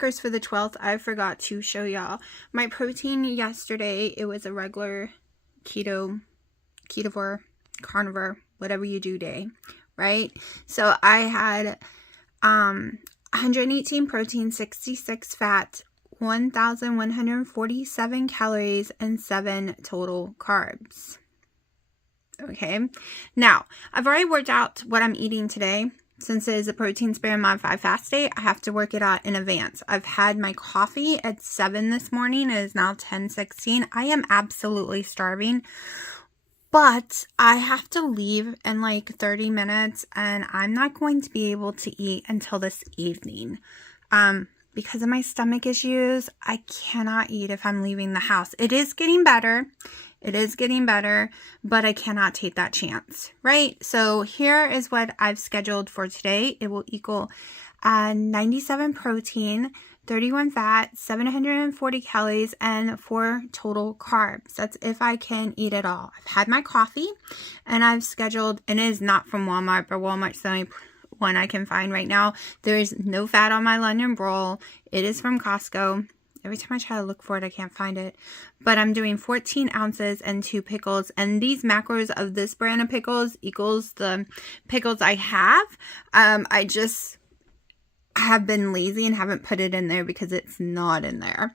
macros for the 12th, I forgot to show y'all. My protein yesterday, it was a regular keto, ketovore, carnivore, whatever you do day, right? So I had 118 protein, 66 fat, 1,147 calories, and 7 total carbs. Okay, now I've already worked out what I'm eating today. Since it is a protein sparing modified fast day, I have to work it out in advance. I've had my coffee at 7 this morning. It is now 10:16. I am absolutely starving, but I have to leave in like 30 minutes, and I'm not going to be able to eat until this evening. Because of my stomach issues, I cannot eat if I'm leaving the house. It is getting better. It is getting better, but I cannot take that chance, right? So here is what I've scheduled for today. It will equal 97 protein, 31 fat, 740 calories, and 4 total carbs. That's if I can eat it all. I've had my coffee, and I've scheduled, and it is not from Walmart, but Walmart's the only one I can find right now. There is no fat on my London roll. It is from Costco. Every time I try to look for it, I can't find it. But I'm doing 14 ounces and 2 pickles. And these macros of this brand of pickles equals the pickles I have. I just have been lazy and haven't put it in there because it's not in there.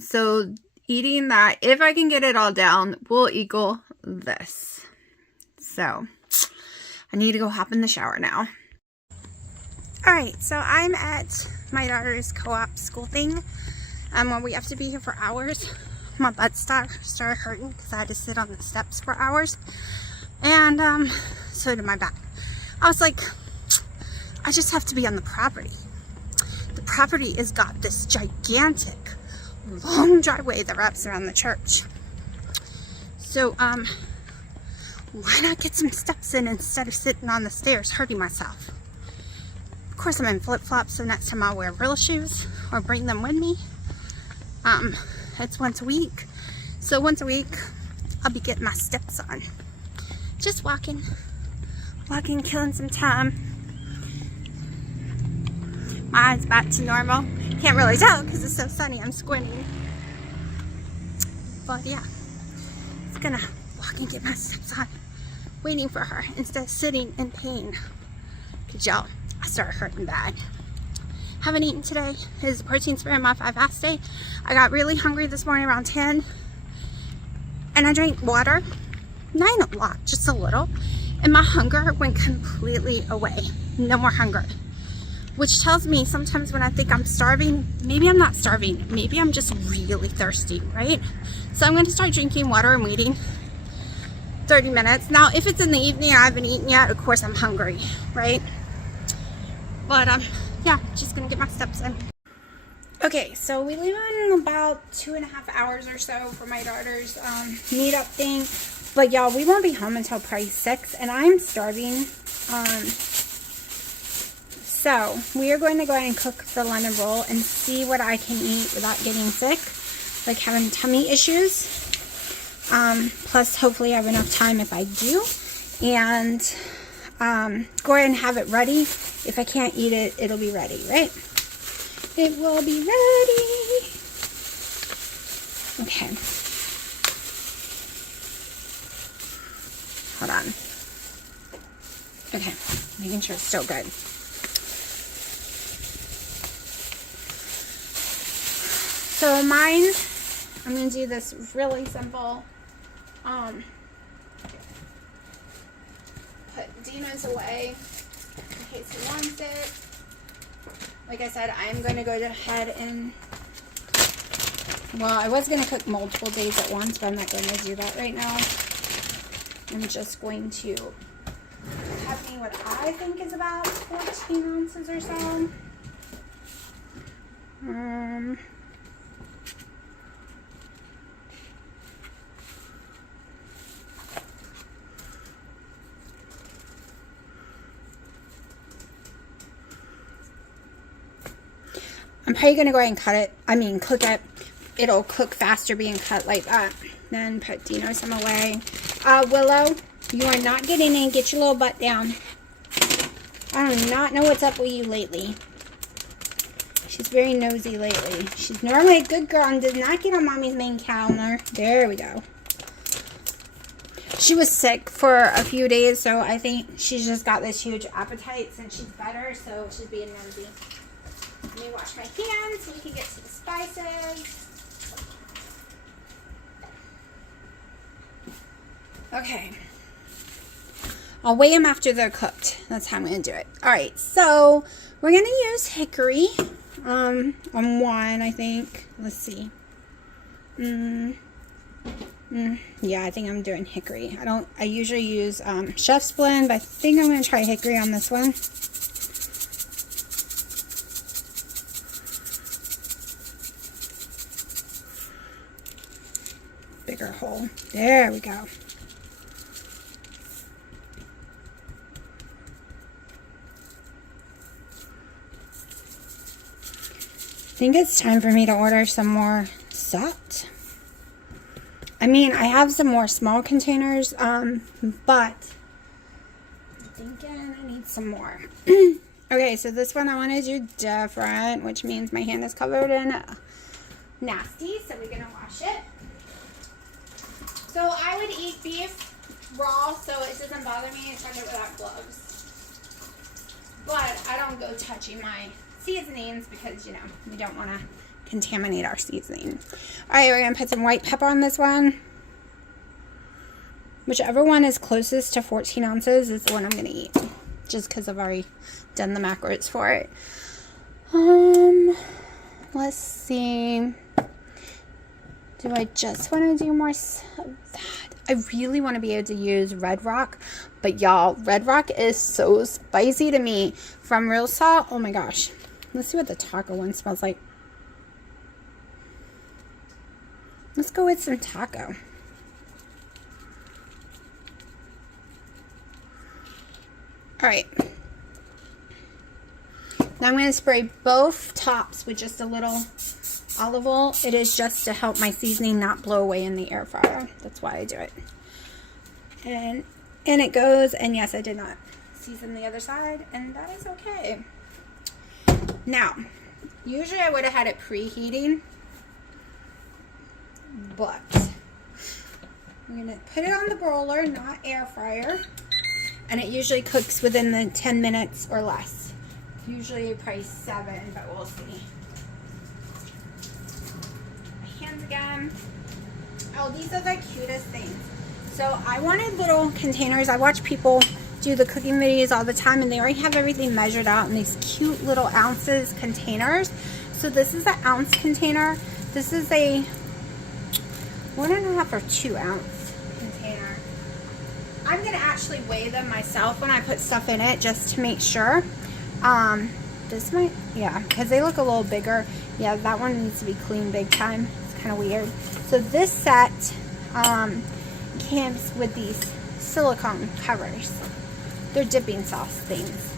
So eating that, if I can get it all down, will equal this. So I need to go hop in the shower now. Alright, so I'm at my daughter's co-op school thing, where we have to be here for hours. My butt started hurting because I had to sit on the steps for hours, and so did my back. I was like, I just have to be on the property. The property has got this gigantic, long driveway that wraps around the church. So, why not get some steps in instead of sitting on the stairs hurting myself? Of course, I'm in flip-flops, so next time I'll wear real shoes or bring them with me. It's once a week. So once a week, I'll be getting my steps on. Just walking, killing some time. My eyes back to normal. Can't really tell because it's so sunny, I'm squinting. But yeah, it's gonna walk and get my steps on, waiting for her instead of sitting in pain. Cause y'all, I started hurting bad. Haven't eaten today. It is a protein sparing modified fast day. I got really hungry this morning around 10, and I drank water. Not a lot, just a little. And my hunger went completely away. No more hunger. Which tells me sometimes when I think I'm starving, maybe I'm not starving. Maybe I'm just really thirsty, right? So I'm going to start drinking water and waiting 30 minutes. Now, if it's in the evening and I haven't eaten yet, of course I'm hungry, right? But, yeah, just gonna get my steps in. Okay, so we leave in about 2.5 hours or so for my daughter's meetup thing. But y'all, we won't be home until probably 6, and I'm starving. So we are going to go ahead and cook the London roll and see what I can eat without getting sick, like having tummy issues. Plus, hopefully I have enough time if I do. And go ahead and have it ready. If I can't eat it, it'll be ready, right? It will be ready. Okay. Hold on. Okay, making sure it's still good. So mine, I'm going to do this really simple. Put Dina's away in case he wants it. Like I said, I'm going to go ahead and, well, I was going to cook multiple days at once, but I'm not going to do that right now. I'm just going to have me what I think is about 14 ounces or so. I'm probably going to go ahead and cook it. It'll cook faster being cut like that. Then put Dino some away. Willow, you are not getting in. Get your little butt down. I do not know what's up with you lately. She's She's very nosy lately. She's normally a good girl and does not get on mommy's main counter. There we go. She was sick for a few days, so I think she's just got this huge appetite since she's better, so she's being nosy. Let me wash my hands so we can get to the spices. Okay. I'll weigh them after they're cooked. That's how I'm going to do it. Alright, so we're going to use hickory on one, I think. Let's see. Yeah, I think I'm doing hickory. I usually use Chef's Blend, but I think I'm going to try hickory on this one. Bigger hole. There we go. I think it's time for me to order some more SEPT. I mean, I have some more small containers, but I'm thinking I need some more. Okay, so this one I want to do different, which means my hand is covered in nasty, so we're going to wash it. So I would eat beef raw, so it doesn't bother me if I do it without gloves. But I don't go touching my seasonings because, you know, we don't want to contaminate our seasoning. Alright, we're going to put some white pepper on this one. Whichever one is closest to 14 ounces is the one I'm going to eat. Just because I've already done the macros for it. Let's see. Do I just want to do more of that? I really want to be able to use Red Rock. But y'all, Red Rock is so spicy to me. From Real Salt, oh my gosh. Let's see what the taco one smells like. Let's go with some taco. Alright. Now I'm going to spray both tops with just a little olive oil. It is just to help my seasoning not blow away in the air fryer. That's why I do it. And in it goes. And yes, I did not season the other side. And that is okay. Now, usually I would have had it preheating. But I'm going to put it on the broiler, not air fryer. And it usually cooks within the 10 minutes or less. Usually probably 7, but we'll see. My hands again. Oh, these are the cutest things. So I wanted little containers. I watch people do the cooking videos all the time, and they already have everything measured out in these cute little ounces containers. So this is an ounce container. This is a 1.5 or 2 ounce container. I'm gonna actually weigh them myself when I put stuff in it just to make sure. This might, yeah, because they look a little bigger. Yeah, that one needs to be clean big time. It's kind of weird. So this set comes with these silicone covers. They're dipping sauce things.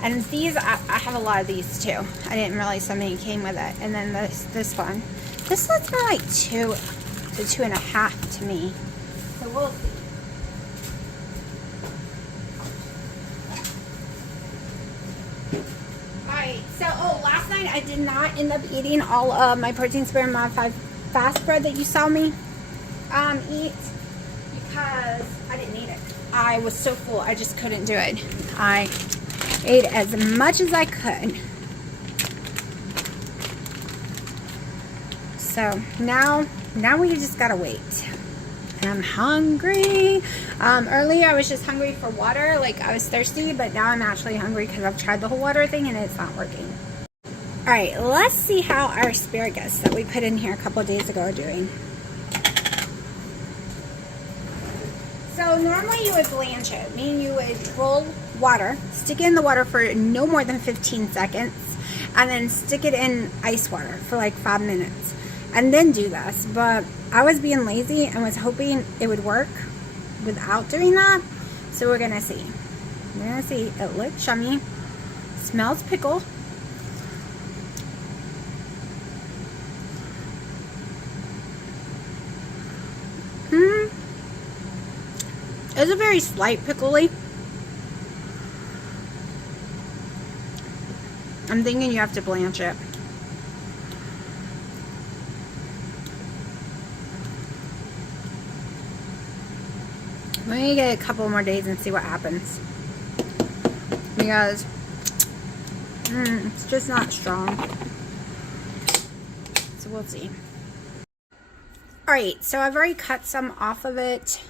And these, I have a lot of these too. I didn't realize so many came with it. And then this one. This looks more like 2 to 2.5 to me. So we'll see. Alright, so last night I did not end up eating all of my protein spare modified fast bread that you saw me eat because I didn't eat it. I was so full, I just couldn't do it. I ate as much as I could. So now we just gotta wait. And I'm hungry. Earlier I was just hungry for water, like I was thirsty, but now I'm actually hungry because I've tried the whole water thing and it's not working. Alright, let's see how our asparagus that we put in here a couple of days ago are doing. So normally you would blanch it, meaning you would roll water, stick it in the water for no more than 15 seconds, and then stick it in ice water for like 5 minutes. And then do this, but I was being lazy and was hoping it would work without doing that. So we're gonna see. We're gonna see. It looks yummy. Smells pickle. It's a very slight pickly. I'm thinking you have to blanch it. Let me get a couple more days and see what happens. Because it's just not strong. So we'll see. Alright, so I've already cut some off of it.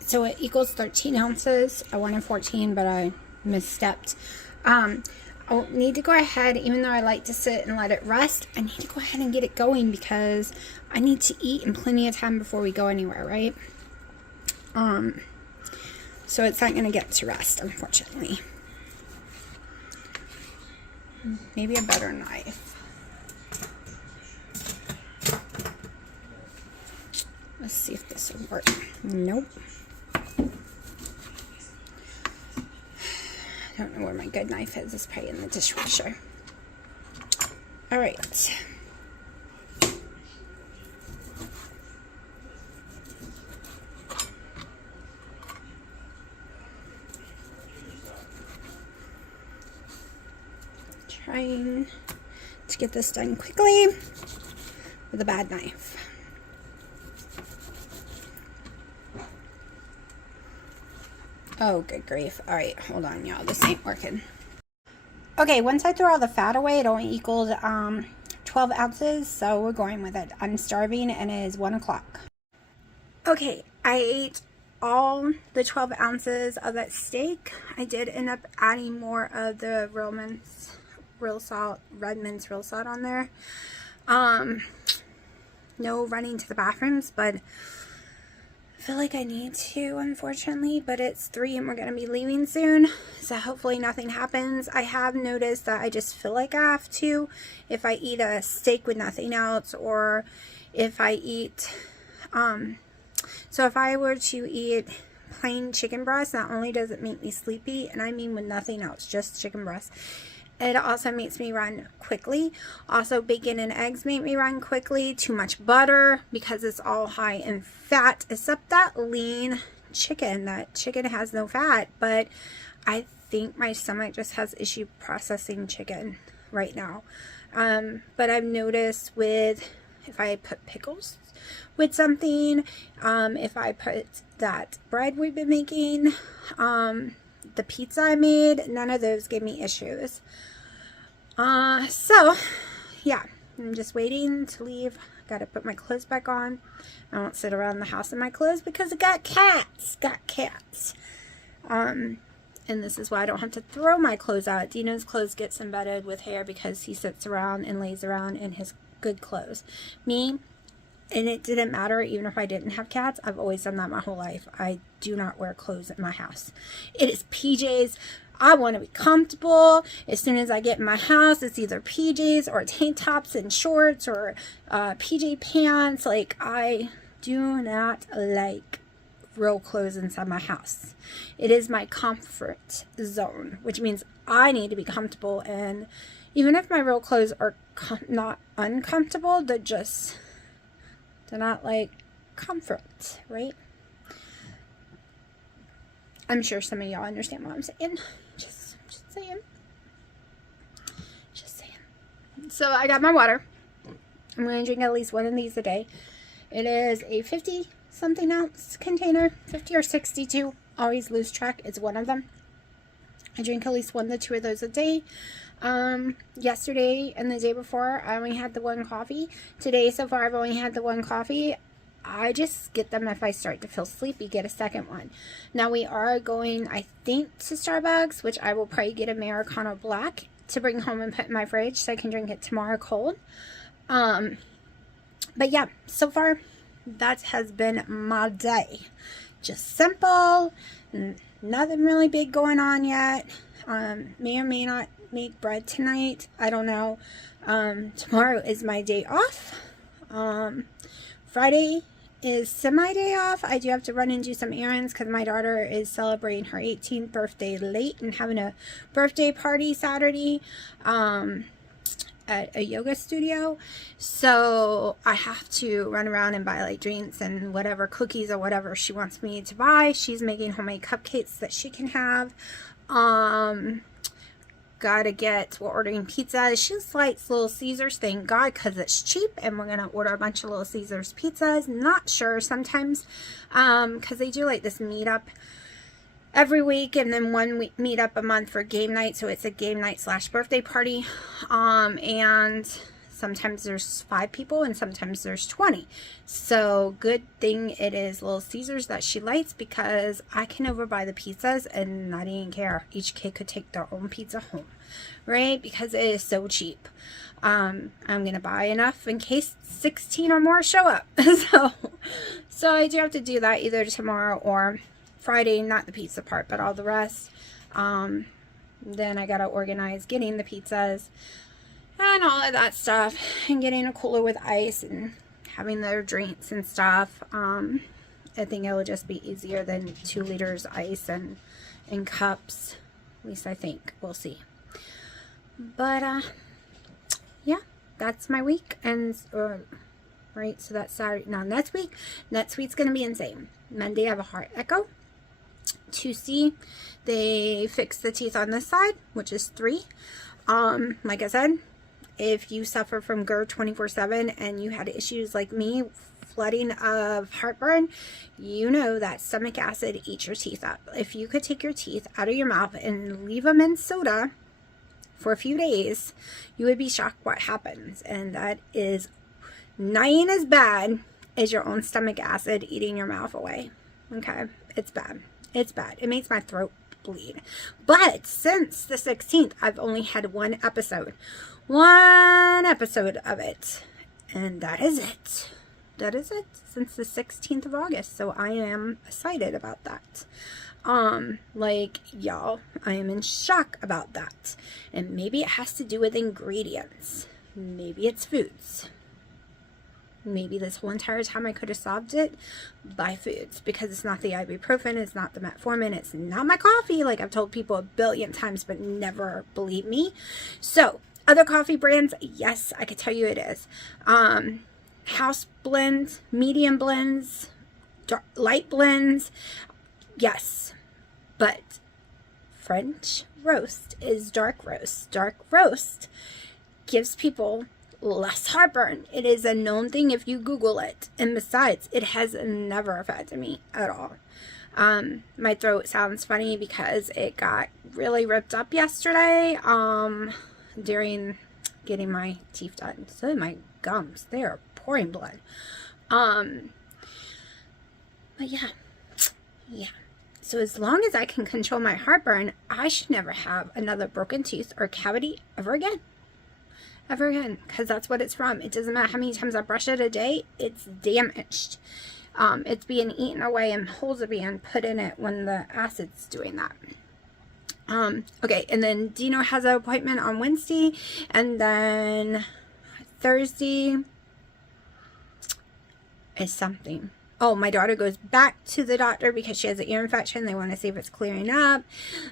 So it equals 13 ounces. I wanted 14, but I misstepped. I'll need to go ahead, even though I like to sit and let it rest, I need to go ahead and get it going because I need to eat in plenty of time before we go anywhere, right? So it's not going to get to rest, unfortunately. Maybe a better knife. Let's see if this will work. Nope. I don't know where my good knife is. It's probably in the dishwasher. Alright. Trying to get this done quickly with a bad knife. Oh, good grief. Alright, hold on, y'all. This ain't working. Okay, once I threw all the fat away, it only equaled 12 ounces, so we're going with it. I'm starving, and it is 1 o'clock. Okay, I ate all the 12 ounces of that steak. I did end up adding more of the red mince real salt on there. No running to the bathrooms, but I feel like I need to, unfortunately, but it's 3 and we're going to be leaving soon, so hopefully nothing happens. I have noticed that I just feel like I have to if I eat a steak with nothing else, or if I eat, so if I were to eat plain chicken breast, not only does it make me sleepy, and I mean with nothing else, just chicken breast, it also makes me run quickly. Also, bacon and eggs make me run quickly. Too much butter, because it's all high in fat, except that lean chicken. That chicken has no fat, but I think my stomach just has issue processing chicken right now. But I've noticed if I put pickles with something, if I put that bread we've been making, the pizza I made, none of those gave me issues. So yeah, I'm just waiting to leave. Gotta put my clothes back on. I don't sit around the house in my clothes because I got cats. And this is why I don't have to throw my clothes out. Dino's clothes gets embedded with hair because he sits around and lays around in his good clothes. Me, and it didn't matter even if I didn't have cats. I've always done that my whole life. I do not wear clothes in my house. It is PJs. I want to be comfortable. As soon as I get in my house, it's either PJs or tank tops and shorts or PJ pants. Like, I do not like real clothes inside my house. It is my comfort zone, which means I need to be comfortable. And even if my real clothes are not uncomfortable, they're not like comfort, right? I'm sure some of y'all understand what I'm saying. Just saying. Just saying. So I got my water. I'm going to drink at least one of these a day. It is a 50-something ounce container. 50 or 62. Always lose track. It's one of them. I drink at least 1 to 2 of those a day. Yesterday and the day before, I only had the 1 coffee. Today, so far, I've only had the 1 coffee. I just get them if I start to feel sleepy, get a second one. Now, we are going, I think, to Starbucks, which I will probably get Americano Black to bring home and put in my fridge so I can drink it tomorrow cold. But yeah, so far, that has been my day. Just simple, nothing really big going on yet. May or may not make bread tonight. I don't know. Tomorrow is my day off. Friday is semi-day off. I do have to run and do some errands because my daughter is celebrating her 18th birthday late and having a birthday party Saturday at a yoga studio. So I have to run around and buy like drinks and whatever, cookies or whatever she wants me to buy. She's making homemade cupcakes that she can have. gotta get, we're ordering pizza. She likes Little Caesars, thank God, because it's cheap, and we're gonna order a bunch of Little Caesars pizzas. Not sure sometimes, because they do like this meetup every week, and then one week meetup a month for game night, so it's a game night / birthday party, and sometimes there's 5 people and sometimes there's 20. So good thing it is Little Caesars that she likes, because I can overbuy the pizzas and not even care. Each kid could take their own pizza home, right? Because it is so cheap. I'm gonna buy enough in case 16 or more show up. so I do have to do that either tomorrow or Friday, not the pizza part, but all the rest. Then I gotta organize getting the pizzas and all of that stuff, and getting a cooler with ice and having their drinks and stuff. I think it will just be easier than 2 liters ice and in cups. At least I think. We'll see. But yeah, that's my week. And right, so that's Saturday. Now next week's gonna be insane. Monday I have a heart echo. Tuesday they fix the teeth on this side, which is 3. Like I said, if you suffer from GERD 24/7 and you had issues like me, flooding of heartburn, you know that stomach acid eats your teeth up. If you could take your teeth out of your mouth and leave them in soda for a few days, you would be shocked what happens. And that is not as bad as your own stomach acid eating your mouth away. Okay, it's bad. It's bad. It makes my throat bleed. But since the 16th, I've only had one episode of it, and that is it. Since the 16th of August. So I am excited about that. Like, y'all, I am in shock about that. And maybe it has to do with ingredients. Maybe it's foods. Maybe this whole entire time I could have solved it by foods, because it's not the ibuprofen, it's not the metformin, it's not my coffee, like I've told people a billion times but never believe me. So other coffee brands, yes, I could tell you it is. House blends, medium blends, light blends, yes, but French roast is dark roast. Dark roast gives people less heartburn. It is a known thing if you Google it. And besides, it has never affected me at all. My throat sounds funny because it got really ripped up yesterday during getting my teeth done. So my gums, they are pouring blood. But yeah. So as long as I can control my heartburn, I should never have another broken tooth or cavity ever again, because that's what it's from. It doesn't matter how many times I brush it a day, it's damaged. It's being eaten away and holes are being put in it when the acid's doing that. Okay, and then Dino has an appointment on Wednesday, and then Thursday is something. Oh, my daughter goes back to the doctor because she has an ear infection. They want to see if it's clearing up.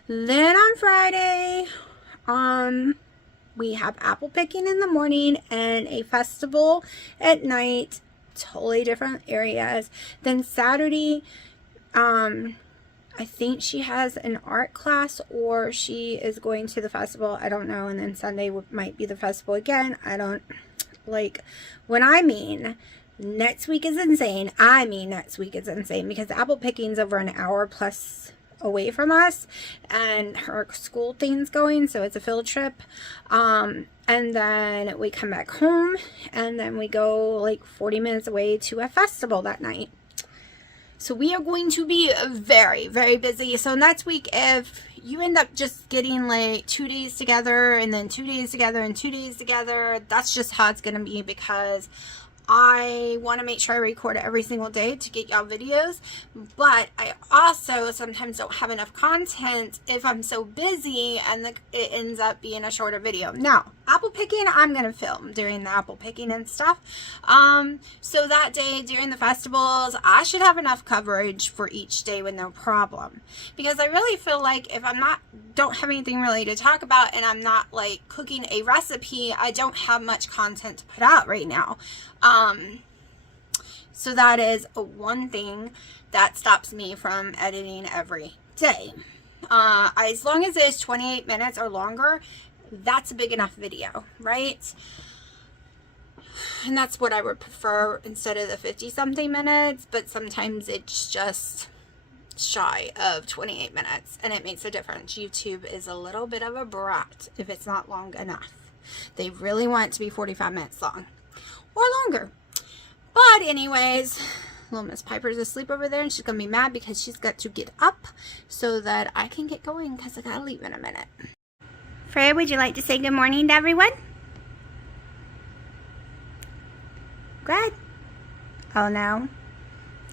Then on Friday, we have apple picking in the morning and a festival at night. Totally different areas. Then Saturday, I think she has an art class or she is going to the festival. I don't know. And then Sunday might be the festival again. I don't like when I mean next week is insane. I mean next week is insane because apple picking's over an hour plus away from us and her school thing's going, so it's a field trip. And then we come back home and then we go like 40 minutes away to a festival that night. So we are going to be very, very busy. So next week, if you end up just getting like 2 days together and then 2 days together and 2 days together, that's just how it's going to be, because I want to make sure I record every single day to get y'all videos, but I also sometimes don't have enough content if I'm so busy and it ends up being a shorter video. Now, apple picking, I'm going to film during the apple picking and stuff. So that day during the festivals, I should have enough coverage for each day with no problem, because I really feel like if don't have anything really to talk about and I'm not like cooking a recipe, I don't have much content to put out right now. So that is one thing that stops me from editing every day. As long as it's 28 minutes or longer, that's a big enough video, right? And that's what I would prefer instead of the 50 something minutes, but sometimes it's just shy of 28 minutes and it makes a difference. YouTube is a little bit of a brat if it's not long enough. They really want it to be 45 minutes long or longer. But anyways, little Miss Piper's asleep over there and she's gonna be mad because she's got to get up so that I can get going because I gotta leave in a minute. Freya, would you like to say good morning to everyone? Good. Oh no.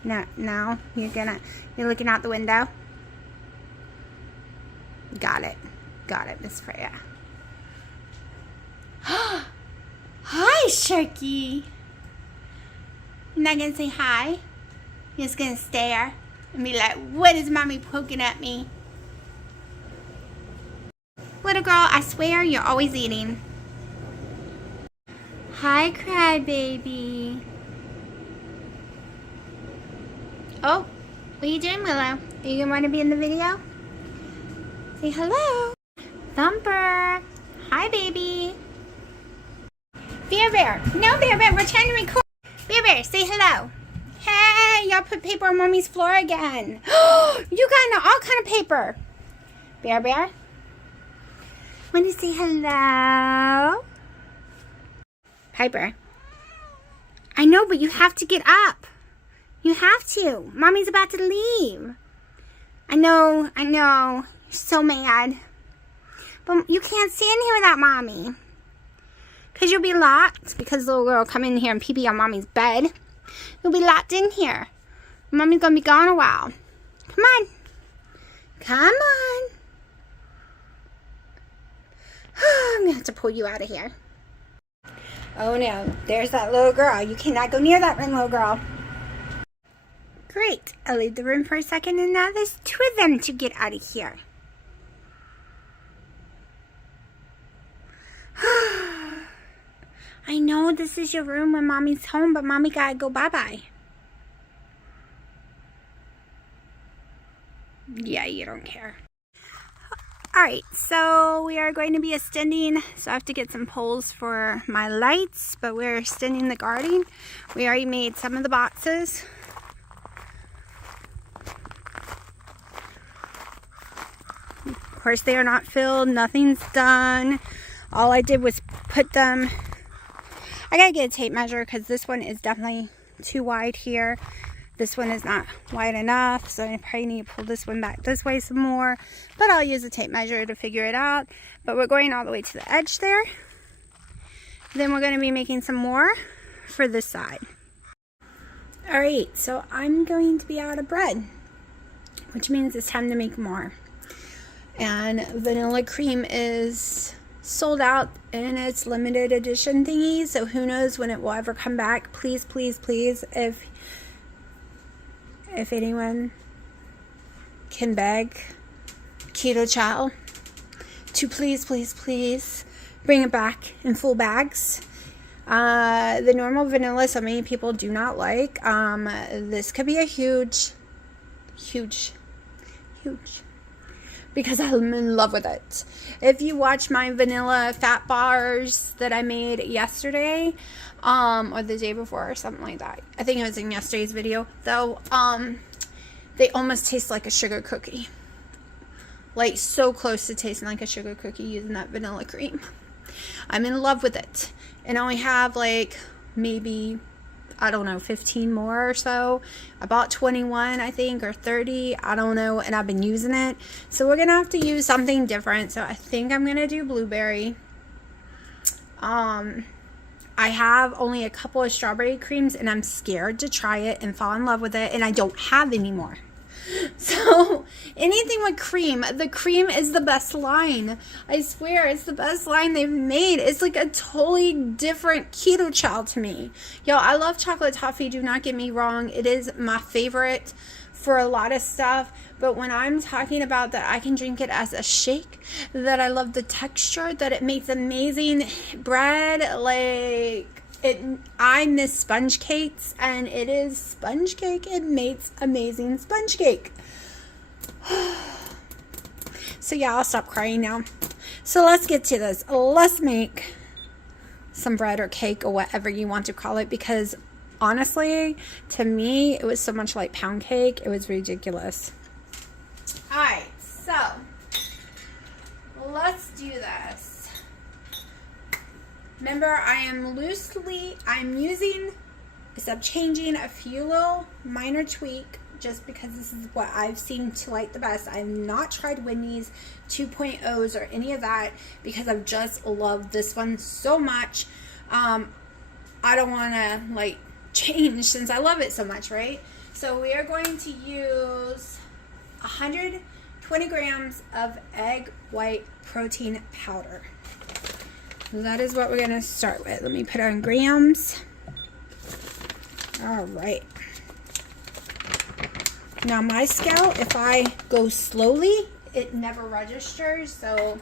No, you're looking out the window. Got it, Miss Freya. Hi, Sharky. You're not gonna say hi? You're just gonna stare and be like, what is mommy poking at me? Little girl, I swear you're always eating. Hi, crybaby. Oh, what are you doing, Willow? Are you gonna want to be in the video? Say hello. Thumper. Hi, baby. Bear Bear. No, Bear Bear, we're trying to record. Bear Bear, say hello. Hey, y'all put paper on Mommy's floor again. You got all kind of paper. Bear Bear. Want to say hello? Piper. I know, but you have to get up. You have to. Mommy's about to leave. I know. You're so mad. But you can't stand here without Mommy. Because you'll be locked. Because little girl come in here and pee-pee on Mommy's bed. You'll be locked in here. Mommy's going to be gone a while. Come on. Come on. I'm going to have to pull you out of here. Oh no. There's that little girl. You cannot go near that little girl. Great. I'll leave the room for a second and now there's two of them to get out of here. I know this is your room when Mommy's home, but Mommy gotta go bye-bye. Yeah, you don't care. Alright, so we are going to be extending, so I have to get some poles for my lights, but we're extending the garden. We already made some of the boxes. Of course, they are not filled. Nothing's done. All I did was put them... I gotta get a tape measure because this one is definitely too wide here. This one is not wide enough, so I probably need to pull this one back this way some more. But I'll use a tape measure to figure it out. But we're going all the way to the edge there. Then we're going to be making some more for this side. Alright, so I'm going to be out of bread, which means it's time to make more. And vanilla cream is sold out in its limited edition thingy, so who knows when it will ever come back. Please, please, please, if anyone can beg Keto Chow to please, please, please bring it back in full bags. The normal vanilla, so many people do not like. This could be a huge, because I'm in love with it. If you watch my vanilla fat bars that I made yesterday, or the day before or something like that, I think it was in yesterday's video though, they almost taste like a sugar cookie, like so close to tasting like a sugar cookie using that vanilla cream. I'm in love with it, and I only have like maybe, I don't know, 15 more or so. I bought 21, I think, or 30, I don't know, and I've been using it. So we're gonna have to use something different. So I think I'm gonna do blueberry. I have only a couple of strawberry creams, and I'm scared to try it and fall in love with it, and I don't have any more. So anything with cream, the cream is the best line. I swear, it's the best line they've made. It's like a totally different Keto Chow to me. Yo, I love chocolate toffee, do not get me wrong. It is my favorite for a lot of stuff, but when I'm talking about that I can drink it as a shake, that I love the texture, that it makes amazing bread, like I miss sponge cakes, and it is sponge cake. It makes amazing sponge cake. So yeah, I'll stop crying now. So let's get to this. Let's make some bread or cake or whatever you want to call it, because honestly, to me, it was so much like pound cake. It was ridiculous. All right, so let's do this. Remember, I'm changing a few little minor tweak just because this is what I've seen to like the best. I've not tried Wendy's 2.0s or any of that because I've just loved this one so much. I don't want to like change since I love it so much, right? So we are going to use 120 grams of egg white protein powder. That is what we're going to start with. Let me put on grams. All right. Now my scale, if I go slowly, it never registers, so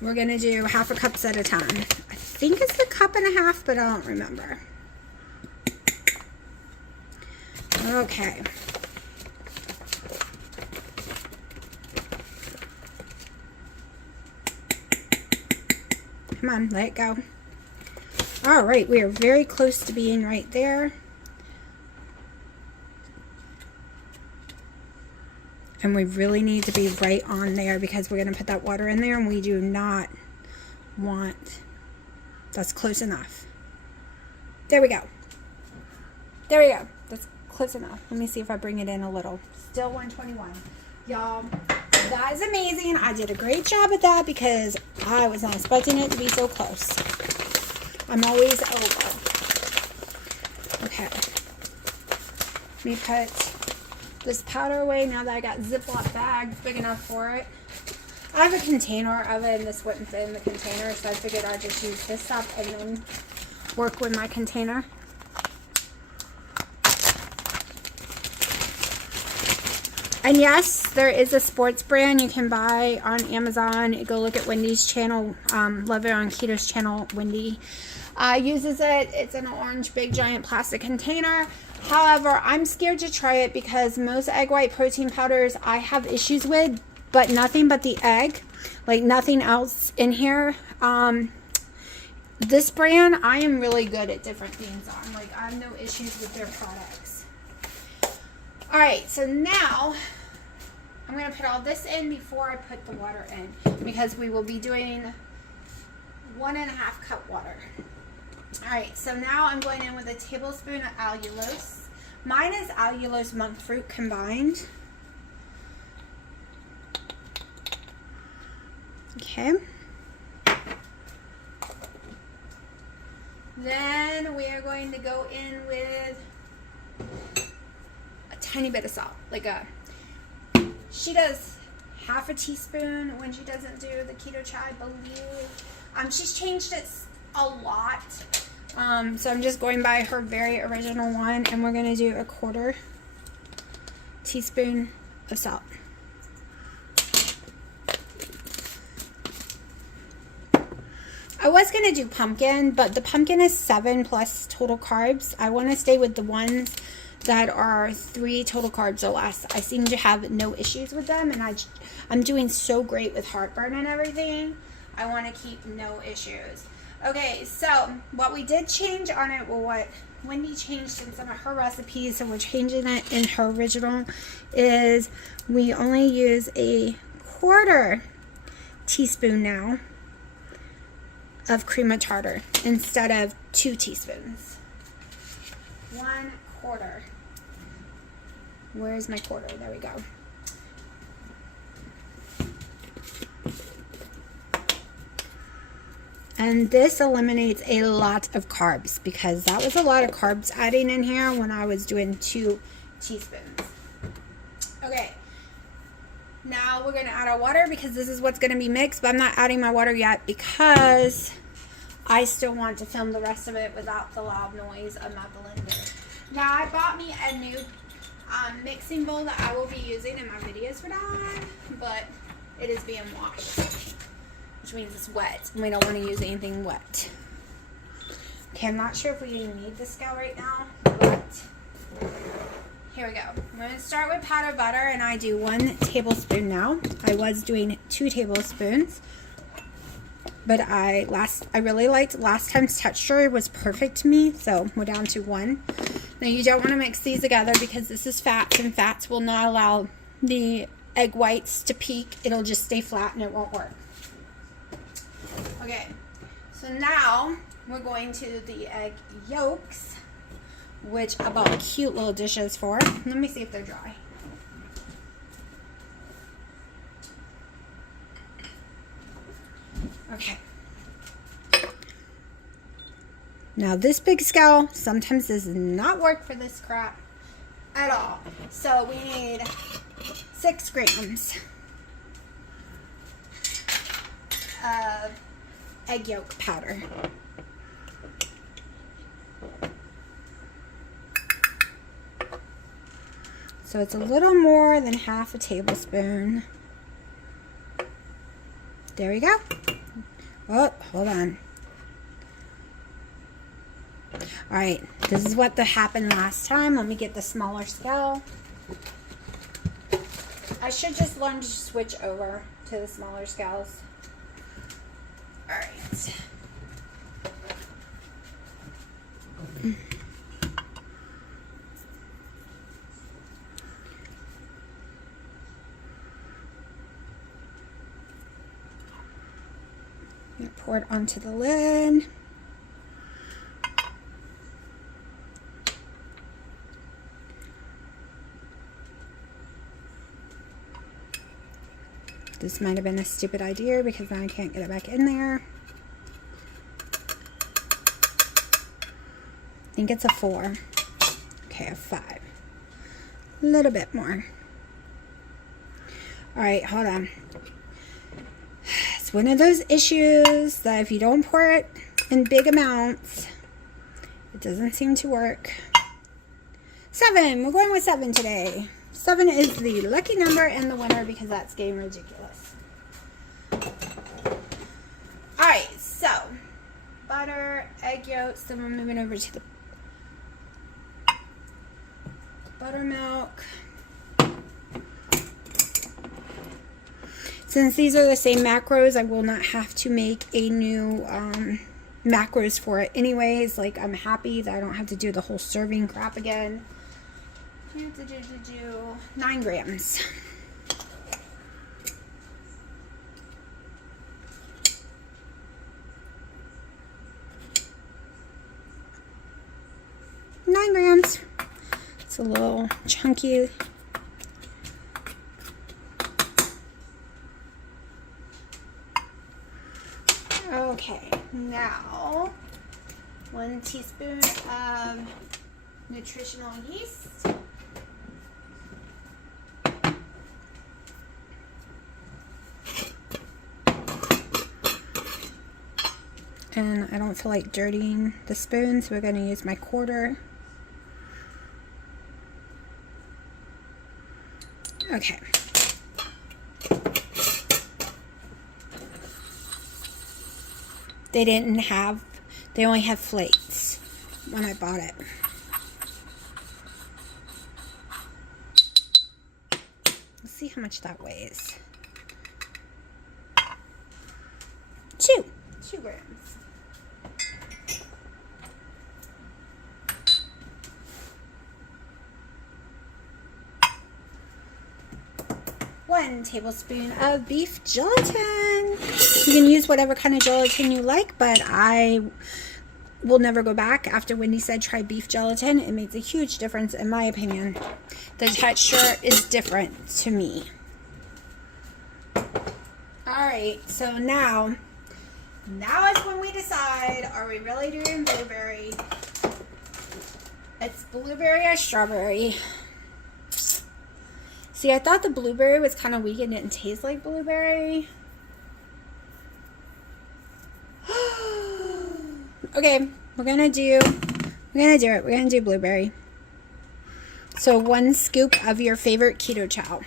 we're going to do half a cup at a time. I think it's a cup and a half, but I don't remember. Okay. Come on, let it go. All right, we are very close to being right there. And we really need to be right on there because we're going to put that water in there and we do not want... That's close enough. There we go. There we go. That's close enough. Let me see if I bring it in a little. Still 121. Y'all, that is amazing. I did a great job at that because I was not expecting it to be so close. I'm always over. Okay. Let me put this powder away now that I got Ziploc bags big enough for it. I have a container oven. This wouldn't fit in the container, so I figured I'd just use this up and then work with my container. And yes, there is a sports brand you can buy on Amazon. Go look at Wendy's channel. Love it on Keto's channel. Wendy uses it. It's an orange big giant plastic container. However, I'm scared to try it because most egg white protein powders I have issues with, but nothing but the egg, like nothing else in here. This brand, I am really good at different things on. Like, I have no issues with their products. All right, so now I'm going to put all this in before I put the water in because we will be doing 1.5 cup water. All right, so now I'm going in with a tablespoon of allulose. Mine is allulose monk fruit combined. Okay. Then we are going to go in with a tiny bit of salt. She does half a teaspoon when she doesn't do the keto chai, I believe. She's changed it a lot. So I'm just going by her very original one, and we're going to do 1/4 teaspoon of salt. I was going to do pumpkin, but the pumpkin is 7+ total carbs. I want to stay with the ones that are 3 total carbs or less. I seem to have no issues with them, and I'm doing so great with heartburn and everything. I want to keep no issues. Okay, so what we did change on it, well, what Wendy changed in some of her recipes, and we're changing it in her original, is we only use 1/4 teaspoon now of cream of tartar instead of 2 teaspoons. 1/4. Where's my quarter? There we go. And this eliminates a lot of carbs because that was a lot of carbs adding in here when I was doing 2 teaspoons. Okay. Now we're going to add our water because this is what's going to be mixed, but I'm not adding my water yet because I still want to film the rest of it without the loud noise of my blender. Now I bought me a new mixing bowl that I will be using in my videos for that, but it is being washed, which means it's wet, and we don't want to use anything wet. Okay, I'm not sure if we need the scale right now, but here we go. I'm going to start with powdered butter, and I do 1 tablespoon now. I was doing 2 tablespoons, but I really liked last time's texture. It was perfect to me, so we're down to 1. Now you don't want to mix these together because this is fats, and fats will not allow the egg whites to peak. It'll just stay flat and it won't work. Okay, so now we're going to the egg yolks, which I bought cute little dishes for. Let me see if they're dry. Okay. Now this big scale sometimes does not work for this crap at all. So we need 6 grams of egg yolk powder. So it's a little more than half a tablespoon. There we go. Oh, hold on. All right, this is what happened last time. Let me get the smaller scale. I should just learn to switch over to the smaller scales. All right. I'm gonna pour it onto the lid. This might have been a stupid idea because now I can't get it back in there. I think it's a 4. Okay, a 5. A little bit more. All right, hold on. It's one of those issues that if you don't pour it in big amounts, it doesn't seem to work. 7. We're going with 7 today. 7 is the lucky number and the winner because that's getting ridiculous. Alright, so butter, egg yolks, then we're moving over to the buttermilk. Since these are the same macros, I will not have to make a new macros for it anyways. Like, I'm happy that I don't have to do the whole serving crap again. 9 grams. It's a little chunky. Okay, now 1 teaspoon of nutritional yeast. And I don't feel like dirtying the spoon, so we're going to use my quarter. Okay. They only have flakes when I bought it. Let's see how much that weighs. 2 grams. One tablespoon of beef gelatin. You can use whatever kind of gelatin you like, but I will never go back. After Wendy said try beef gelatin, it makes a huge difference in my opinion. The texture is different to me. Alright, so now is when we decide, are we really doing blueberry? It's blueberry or strawberry. See, I thought the blueberry was kind of weak and didn't taste like blueberry. Okay, we're gonna do blueberry. So 1 scoop of your favorite keto chow.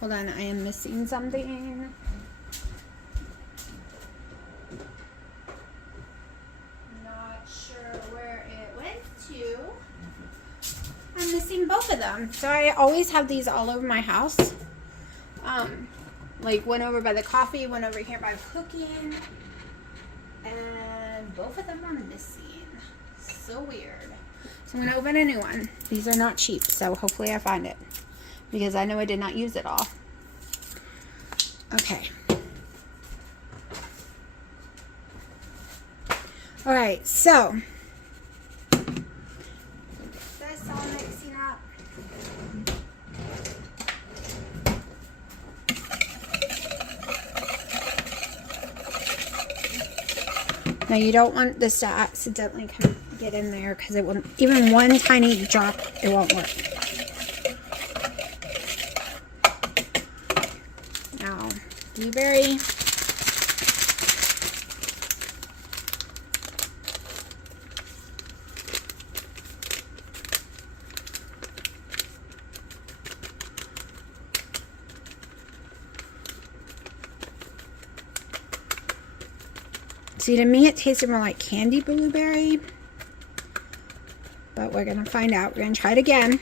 Hold on, I am missing something. two. I'm missing both of them. So I always have these all over my house. Like one over by the coffee, one over here by cooking. And both of them are missing. So weird. So I'm going to open a new one. These are not cheap, so hopefully I find it. Because I know I did not use it all. Okay. Alright, so. This all mixing up. Now you don't want this to accidentally get in there because it won't, even one tiny drop, it won't work. Now, blueberry. See, to me, it tasted more like candy blueberry. But we're going to find out. We're going to try it again.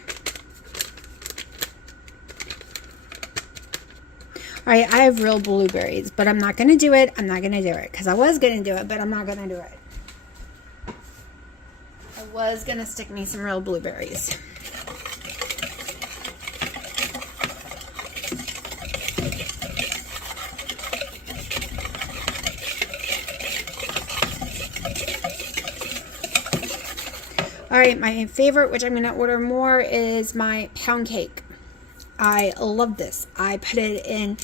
Alright, I have real blueberries, but I'm not going to do it. I'm not going to do it. Because I was going to do it, but I'm not going to do it. I was going to stick me some real blueberries. Alright, my favorite, which I'm going to order more, is my pound cake. I love this. I put it in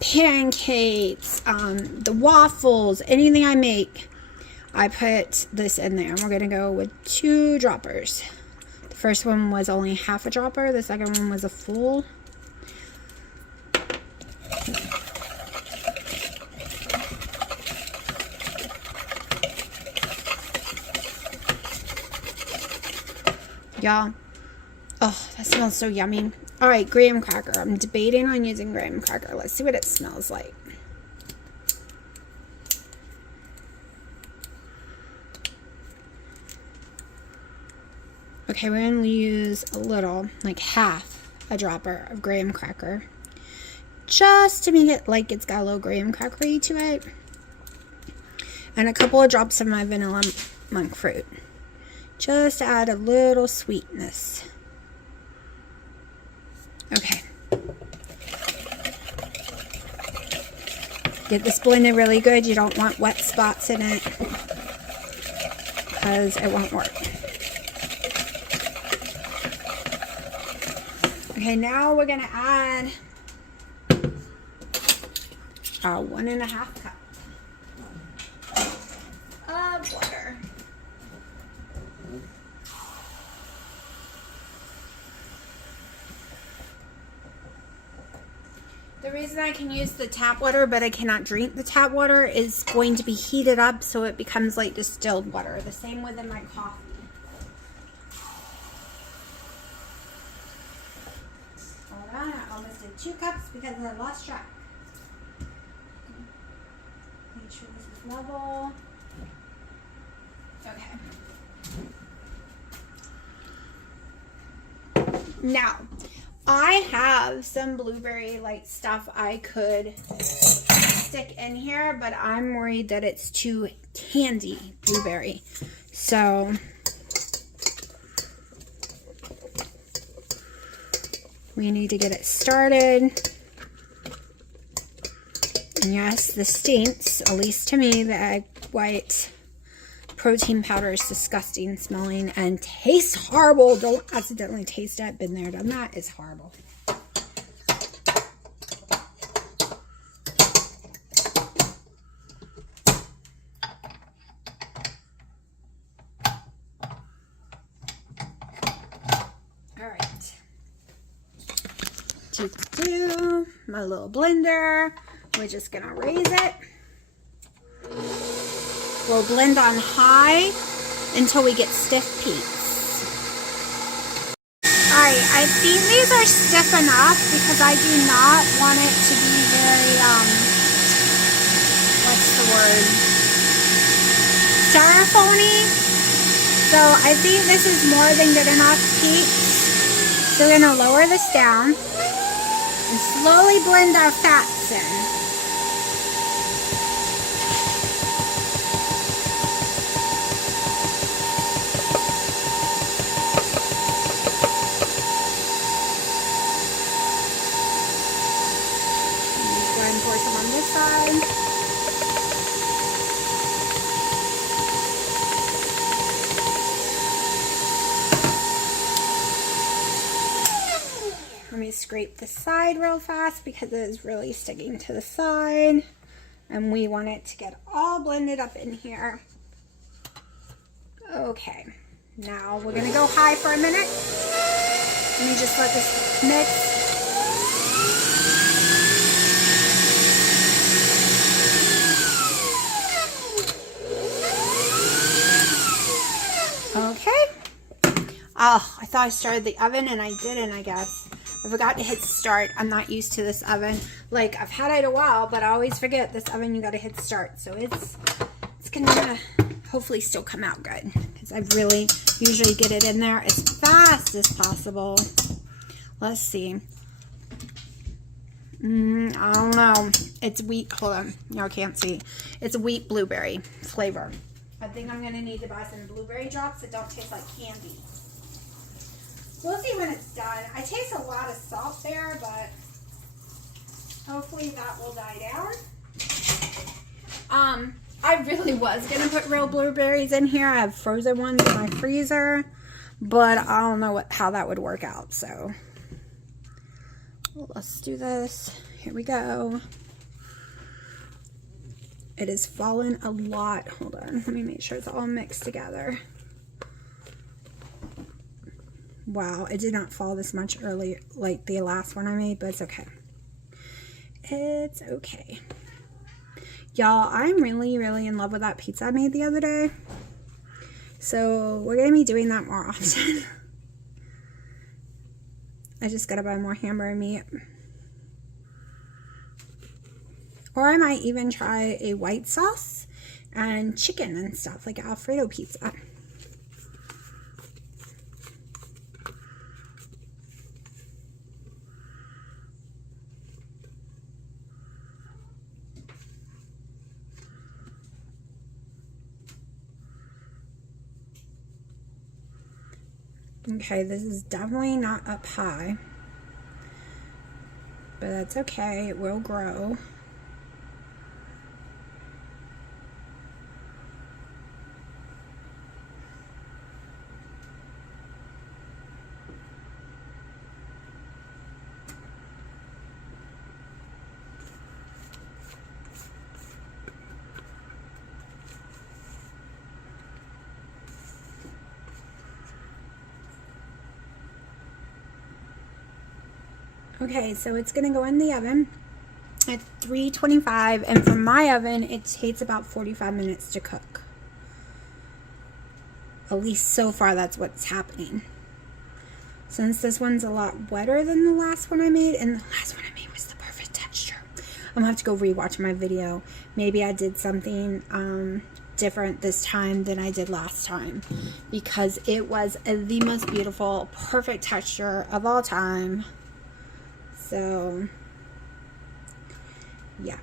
pancakes, the waffles, anything I make. I put this in there. And we're going to go with 2 droppers. The first one was only half a dropper. The second one was a full. Y'all, oh, that smells so yummy. All right, graham cracker. I'm debating on using graham cracker. Let's see what it smells like. Okay, we're going to use a little, like half a dropper of graham cracker. Just to make it like it's got a little graham crackery to it. And a couple of drops of my vanilla monk fruit. Just to add a little sweetness. Okay. Get this blended really good. You don't want wet spots in it because it won't work. Okay, now we're going to add 1.5 cups of water. The reason I can use the tap water, but I cannot drink the tap water, is going to be heated up so it becomes like distilled water. The same within my coffee. Hold on, I almost did 2 cups because I lost track. Make sure this is level. Okay. Now, I have some blueberry like stuff I could stick in here, but I'm worried that it's too candy blueberry. So we need to get it started. And yes, this stinks, at least to me. The egg white protein powder is disgusting smelling and tastes horrible. Don't accidentally taste it. Been there, done that. It's horrible. Alright. Do my little blender. We're just gonna raise it. We'll blend on high until we get stiff peaks. Alright, I think these are stiff enough because I do not want it to be very, what's the word? Styrofoamy. So I think this is more than good enough heat. So we're going to lower this down and slowly blend our fats in. Go ahead and pour some on this side. Let me scrape the side real fast because it is really sticking to the side. And we want it to get all blended up in here. Okay, now we're gonna go high for a minute. Let me just let this mix. Okay. Oh, I thought I started the oven and I didn't, I guess. I forgot to hit start. I'm not used to this oven. Like, I've had it a while, but I always forget this oven, you gotta hit start. So it's gonna hopefully still come out good, because I really usually get it in there as fast as possible. Let's see. I don't know. It's wheat. Hold on. Y'all can't see. It's a wheat blueberry flavor. I think I'm gonna need to buy some blueberry drops that don't taste like candy. We'll see when it's done. I taste a lot of salt there, but hopefully that will die down. I really was going to put real blueberries in here. I have frozen ones in my freezer, but I don't know how that would work out. So let's do this. Here we go. It has fallen a lot. Hold on. Let me make sure it's all mixed together. Wow, it did not fall this much earlier like the last one I made, but it's okay. It's okay. Y'all, I'm really, really in love with that pizza I made the other day. So we're going to be doing that more often. I just got to buy more hamburger meat. Or I might even try a white sauce and chicken and stuff, like Alfredo pizza. Okay, this is definitely not up high, but that's okay, it will grow. Okay, so it's going to go in the oven at 325, and for my oven, it takes about 45 minutes to cook. At least so far, that's what's happening. Since this one's a lot wetter than the last one I made, and the last one I made was the perfect texture. I'm going to have to go rewatch my video. Maybe I did something different this time than I did last time, because it was the most beautiful, perfect texture of all time. So, yeah.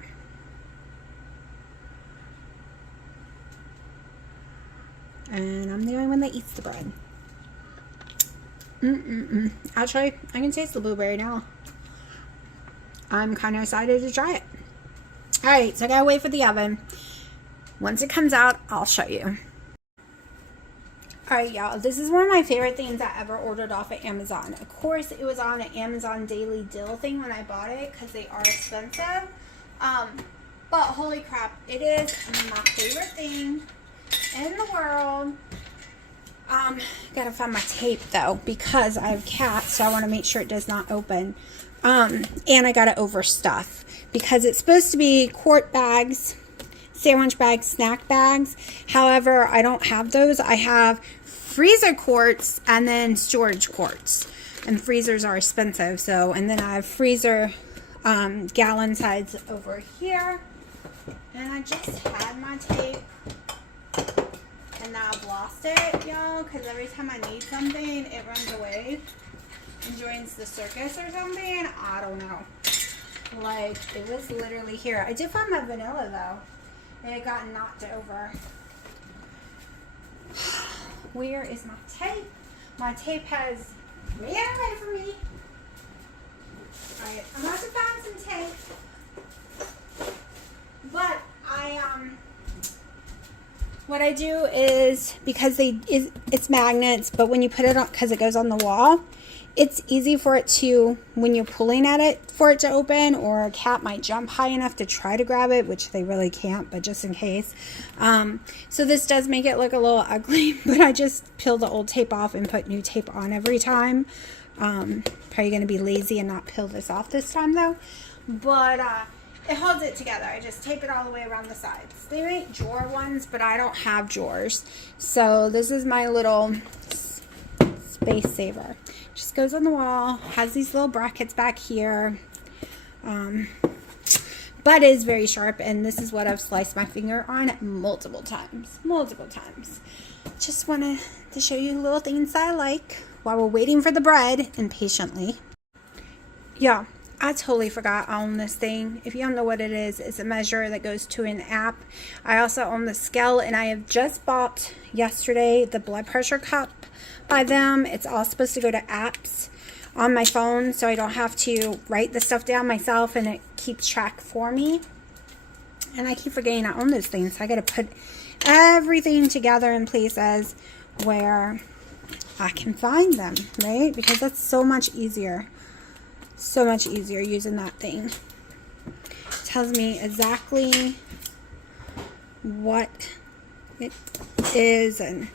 And I'm the only one that eats the bread. Actually, I can taste the blueberry now. I'm kind of excited to try it. Alright, so I gotta wait for the oven. Once it comes out, I'll show you. Alright, y'all, this is one of my favorite things I ever ordered off of Amazon. Of course, it was on an Amazon Daily Deal thing when I bought it, because they are expensive. But holy crap, it is my favorite thing in the world. Gotta find my tape, though, because I have cats, so I want to make sure it does not open. And I gotta overstuff, because it's supposed to be quart bags, sandwich bags, snack bags. However, I don't have those. I have freezer quarts and then storage quarts, and freezers are expensive. So, and then I have freezer gallon sides over here, and I just had my tape. And now I've lost it, y'all, because every time I need something, it runs away and joins the circus or something. I don't know. Like, it was literally here. I did find my vanilla, though. It had gotten knocked over. Where is my tape? My tape has ran away from me. Alright, I'm about to find some tape. But what I do is, because it's magnets, but when you put it on, because it goes on the wall, it's easy for it to, when you're pulling at it, for it to open, or a cat might jump high enough to try to grab it, which they really can't, but just in case. So this does make it look a little ugly, but I just peel the old tape off and put new tape on every time. Probably going to be lazy and not peel this off this time, though. But it holds it together. I just tape it all the way around the sides. They make drawer ones, but I don't have drawers. So this is my little space saver. Just goes on the wall, has these little brackets back here, but is very sharp, and this is what I've sliced my finger on multiple times. Just wanted to show you little things that I like while we're waiting for the bread impatiently. Yeah, I totally forgot I own this thing. If you don't know what it is, it's a measure that goes to an app. I also own the scale, and I have just bought yesterday the blood pressure cup by them. It's all supposed to go to apps on my phone, so I don't have to write the stuff down myself, and it keeps track for me. And I keep forgetting I own those things, so I gotta put everything together in places where I can find them, right? Because that's so much easier. So much easier using that thing. It tells me exactly what it is, and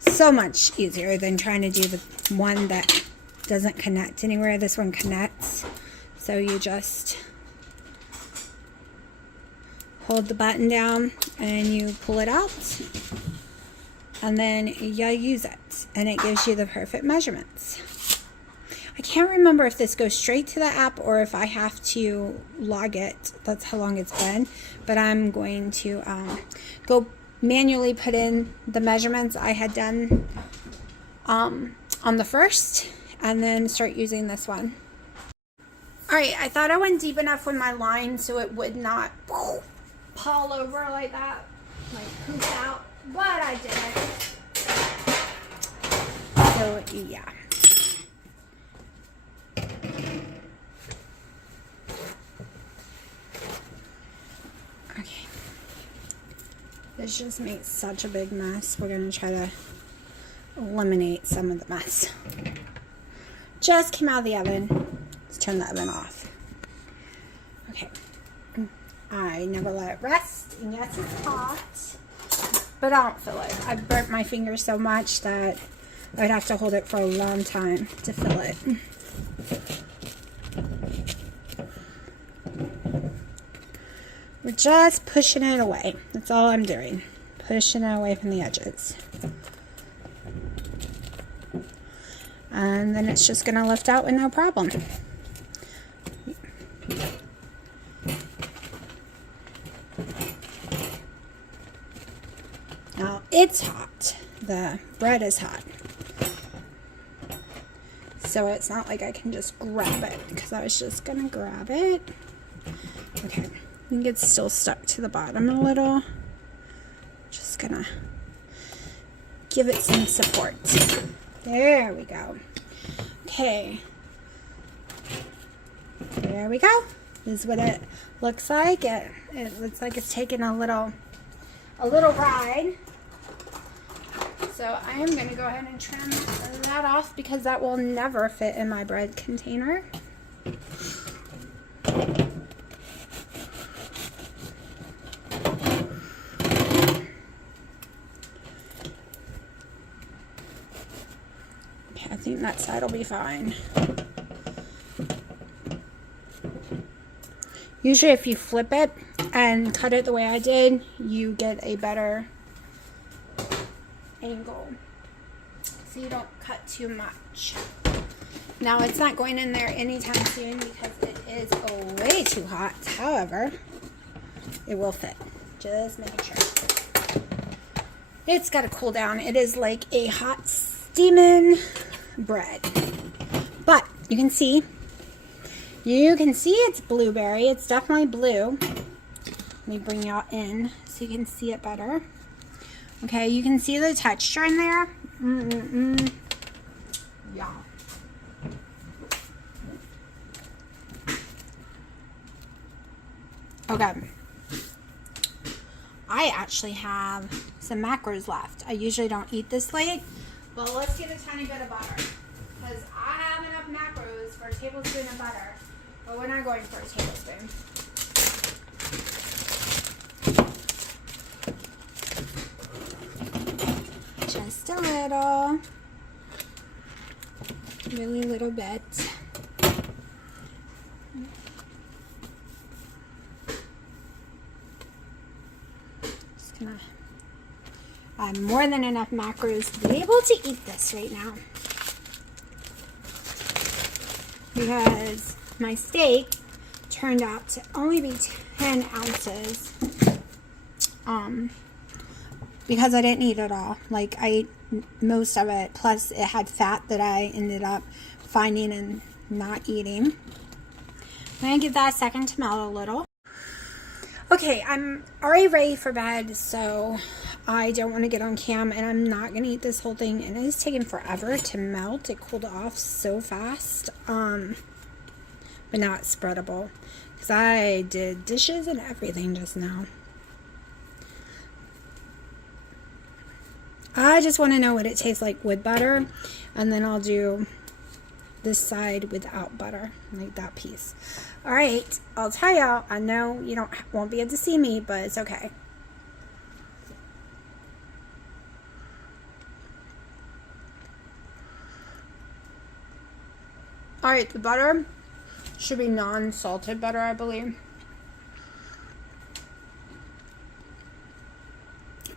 so much easier than trying to do the one that doesn't connect anywhere. This one connects, so you just hold the button down and you pull it out, and then you use it, and it gives you the perfect measurements. I can't remember if this goes straight to the app or if I have to log it. That's how long it's been, but I'm going to go manually put in the measurements I had done on the first, and then start using this one. Alright, I thought I went deep enough with my line so it would not fall over like that, like poop out, but I didn't. So yeah. Okay. This just makes such a big mess. We're going to try to eliminate some of the mess. Just came out of the oven. Let's turn the oven off. Okay. I never let it rest. And yes, it's hot, but I don't feel it. I've burnt my fingers so much that I'd have to hold it for a long time to feel it. We're just pushing it away. That's all I'm doing. Pushing it away from the edges. And then it's just going to lift out with no problem. Now, it's hot. The bread is hot. So it's not like I can just grab it, because I was just going to grab it. Okay. I think it's still stuck to the bottom a little. Just gonna give it some support. There we go. Okay. There we go. This is what it looks like. It looks like it's taking a little ride. So I am going to go ahead and trim that off, because that will never fit in my bread container. I think that side will be fine. Usually if you flip it and cut it the way I did, you get a better angle, so you don't cut too much. Now, it's not going in there anytime soon because it is way too hot. However, it will fit. Just making sure. It's got to cool down. It is like a hot steaming bread. But you can see it's blueberry. It's definitely blue. Let me bring y'all in so you can see it better. Okay, you can see the texture in there. Yeah. Okay. I actually have some macros left. I usually don't eat this late, but let's get a tiny bit of butter, because I have enough macros for a tablespoon of butter, but we're not going for a tablespoon. Just a little, really little bit. I have more than enough macros to be able to eat this right now, because my steak turned out to only be 10 ounces because I didn't eat it all. Like, I ate most of it, plus it had fat that I ended up finding and not eating. I'm going to give that a second to melt a little. Okay, I'm already ready for bed, so I don't want to get on cam, and I'm not going to eat this whole thing. And it is taking forever to melt. It cooled off so fast. But now it's spreadable, because I did dishes and everything just now. I just want to know what it tastes like with butter, and then I'll do this side without butter, like that piece. All right, I'll tell y'all. I know you won't be able to see me, but it's okay. All right, the butter should be non-salted butter, I believe.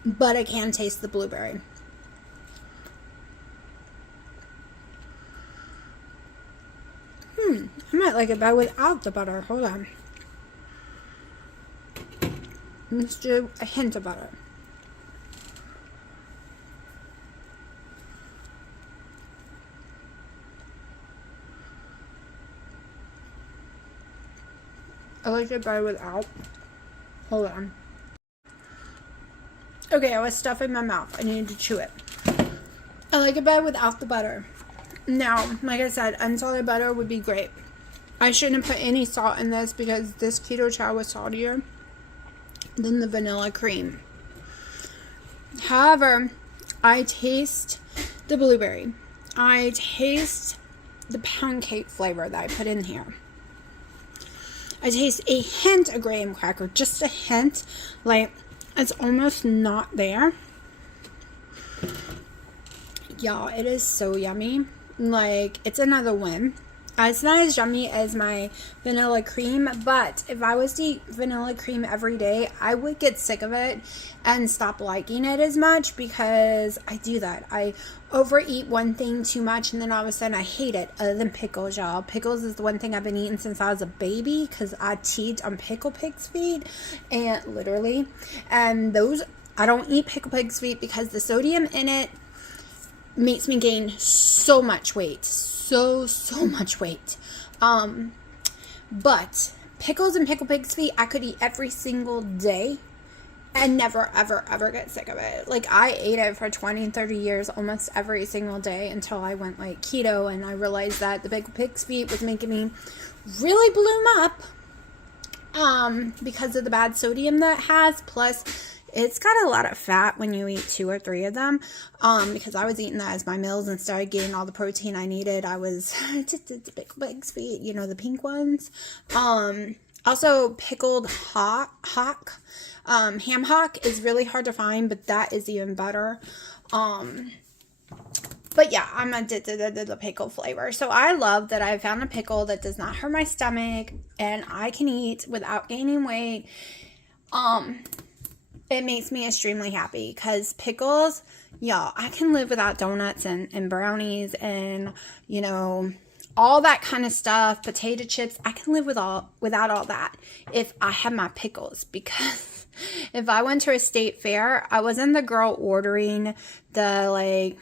But I can taste the blueberry. I might like it better without the butter. Hold on. Let's do a hint of butter. I like it better without. Hold on. Okay, I was stuffing my mouth. I needed to chew it. I like it better without the butter. Now, like I said, unsalted butter would be great. I shouldn't have put any salt in this, because this keto chow was saltier than the vanilla cream. However, I taste the blueberry. I taste the pound cake flavor that I put in here. I taste a hint of graham cracker, just a hint. Like, it's almost not there. Y'all, it is so yummy. Like, it's another win. It's not as yummy as my vanilla cream, but if I was to eat vanilla cream every day, I would get sick of it and stop liking it as much, because I do that. I overeat one thing too much, and then all of a sudden I hate it. Other than pickles, y'all. Pickles is the one thing I've been eating since I was a baby, because I teed on pickle pig's feet, and literally, and those, I don't eat pickle pig's feet because the sodium in it makes me gain so much weight. So much weight. But pickles and pickle pig's feet, I could eat every single day and never, ever get sick of it. Like, I ate it for 20 and 30 years almost every single day until I went like keto, and I realized that the pickle pig's feet was making me really bloom up because of the bad sodium that it has. Plus, it's got a lot of fat when you eat 2 or 3 of them, because I was eating that as my meals and started getting all the protein I needed. I was just the pickle pig's feet, you know, the pink ones. Also, pickled ham hock is really hard to find, but that is even better. But yeah, I'm addicted to the pickle flavor. So I love that I found a pickle that does not hurt my stomach and I can eat without gaining weight. It makes me extremely happy, because pickles, y'all, I can live without donuts and brownies and, you know, all that kind of stuff, potato chips, I can live without all that if I have my pickles. Because if I went to a state fair, I wasn't the girl ordering the like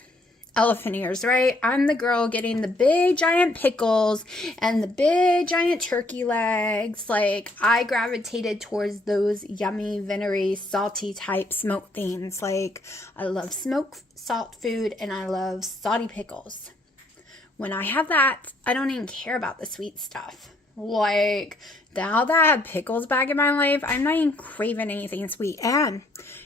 elephant ears, right? I'm the girl getting the big giant pickles and the big giant turkey legs. Like, I gravitated towards those yummy, vinegary, salty type smoked things. Like, I love smoked salt food and I love salty pickles. When I have that, I don't even care about the sweet stuff. Like, now that I have pickles back in my life, I'm not even craving anything sweet. And,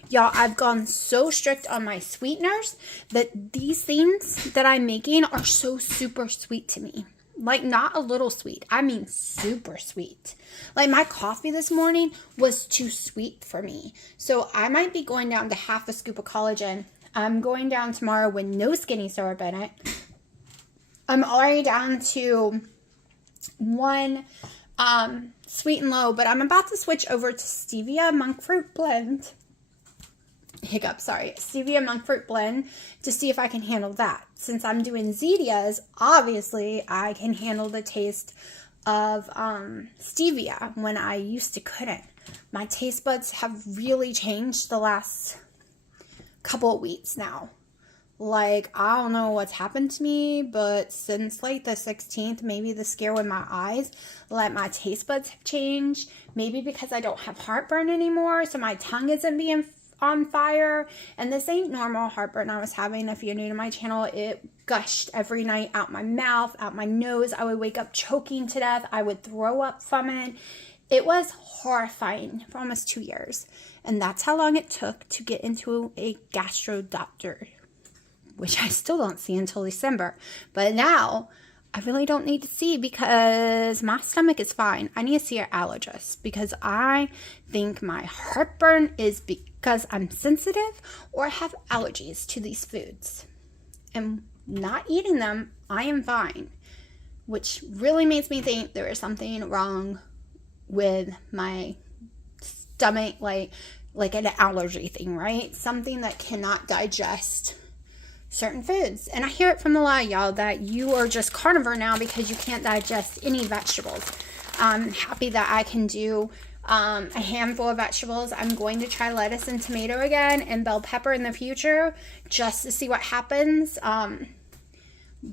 y'all, I've gone so strict on my sweeteners that these things that I'm making are so super sweet to me. Like, not a little sweet. I mean super sweet. Like, my coffee this morning was too sweet for me. So, I might be going down to half a scoop of collagen. I'm going down tomorrow with no skinny syrup in it. I'm already down to one sweet and low, but I'm about to switch over to stevia monk fruit blend. Stevia monk fruit blend to see if I can handle that. Since I'm doing Zedias, obviously I can handle the taste of stevia when I used to couldn't. My taste buds have really changed the last couple of weeks now. Like, I don't know what's happened to me, but since like the 16th, maybe the scare with my eyes, like my taste buds have changed. Maybe because I don't have heartburn anymore, so my tongue isn't being on fire. And this ain't normal heartburn I was having. If you're new to my channel, it gushed every night out my mouth, out my nose. I would wake up choking to death. I would throw up from it. It was horrifying for almost 2 years. And that's how long it took to get into a gastro doctor, which I still don't see until December. But now, I really don't need to see because my stomach is fine. I need to see an allergist because I think my heartburn is because I'm sensitive or have allergies to these foods. And not eating them, I am fine. Which really makes me think there is something wrong with my stomach, like an allergy thing, right? Something that cannot digest certain foods. And I hear it from a lot of y'all that you are just carnivore now because you can't digest any vegetables. I'm happy that I can do a handful of vegetables. I'm going to try lettuce and tomato again and bell pepper in the future just to see what happens.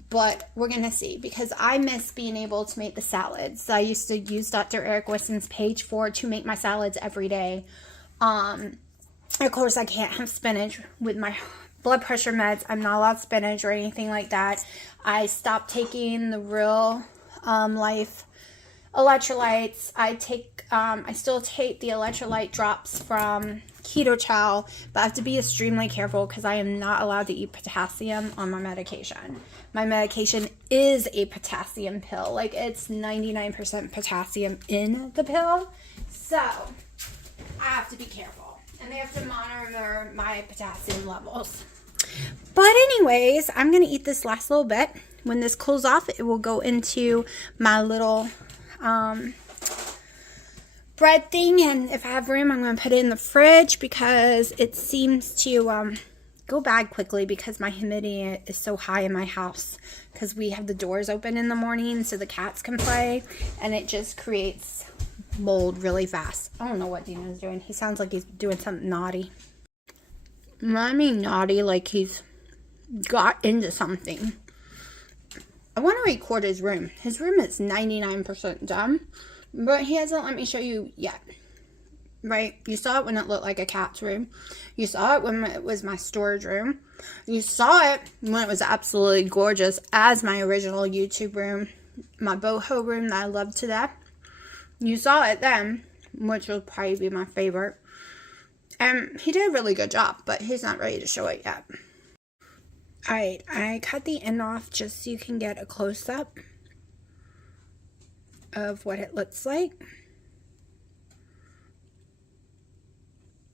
But we're going to see because I miss being able to make the salads. I used to use Dr. Eric Wisson's page to make my salads every day. Of course, I can't have spinach with my blood pressure meds. I'm not allowed spinach or anything like that. I stopped taking the Real Life electrolytes. I still take the electrolyte drops from Keto, but I have to be extremely careful because I am not allowed to eat potassium on my medication. My medication is a potassium pill. Like, it's 99% potassium in the pill. So, I have to be careful. And they have to monitor my potassium levels. But anyways, I'm going to eat this last little bit. When this cools off, it will go into my little bread thing. And if I have room, I'm going to put it in the fridge because it seems to go bad quickly because my humidity is so high in my house. Because we have the doors open in the morning so the cats can play. And it just creates mold really fast. I don't know what Dino's doing. He sounds like he's doing something naughty. I mean naughty, like he's got into something. I want to record his room. His room is 99% done, but he hasn't let me show you yet. Right? You saw it when it looked like a cat's room. You saw it when it was my storage room. You saw it when it was absolutely gorgeous as my original YouTube room. My boho room that I love to death. You saw it then, which will probably be my favorite. And he did a really good job, but he's not ready to show it yet. Alright, I cut the end off just so you can get a close-up of what it looks like.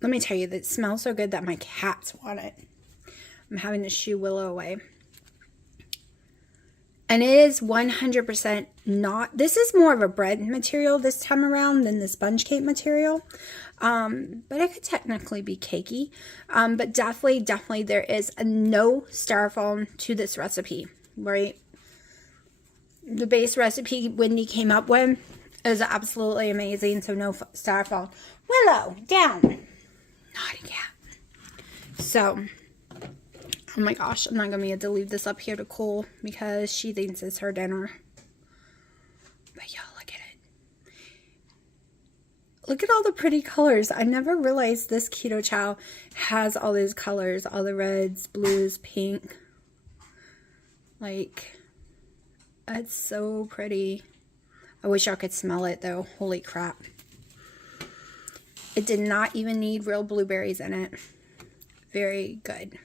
Let me tell you, that smells so good that my cats want it. I'm having to shoo Willow away. And it is 100% not, this is more of a bread material this time around than the sponge cake material. But it could technically be cakey. But definitely there is no styrofoam to this recipe, right? the base recipe Wendy came up with is absolutely amazing. So no styrofoam. Willow, down. Naughty cat. So, oh my gosh, I'm not going to be able to leave this up here to cool because she thinks it's her dinner. But y'all, look at it. Look at all the pretty colors. I never realized this keto chow has all these colors. All the reds, blues, pink. Like, it's so pretty. I wish y'all could smell it though. Holy crap. It did not even need real blueberries in it. Very good.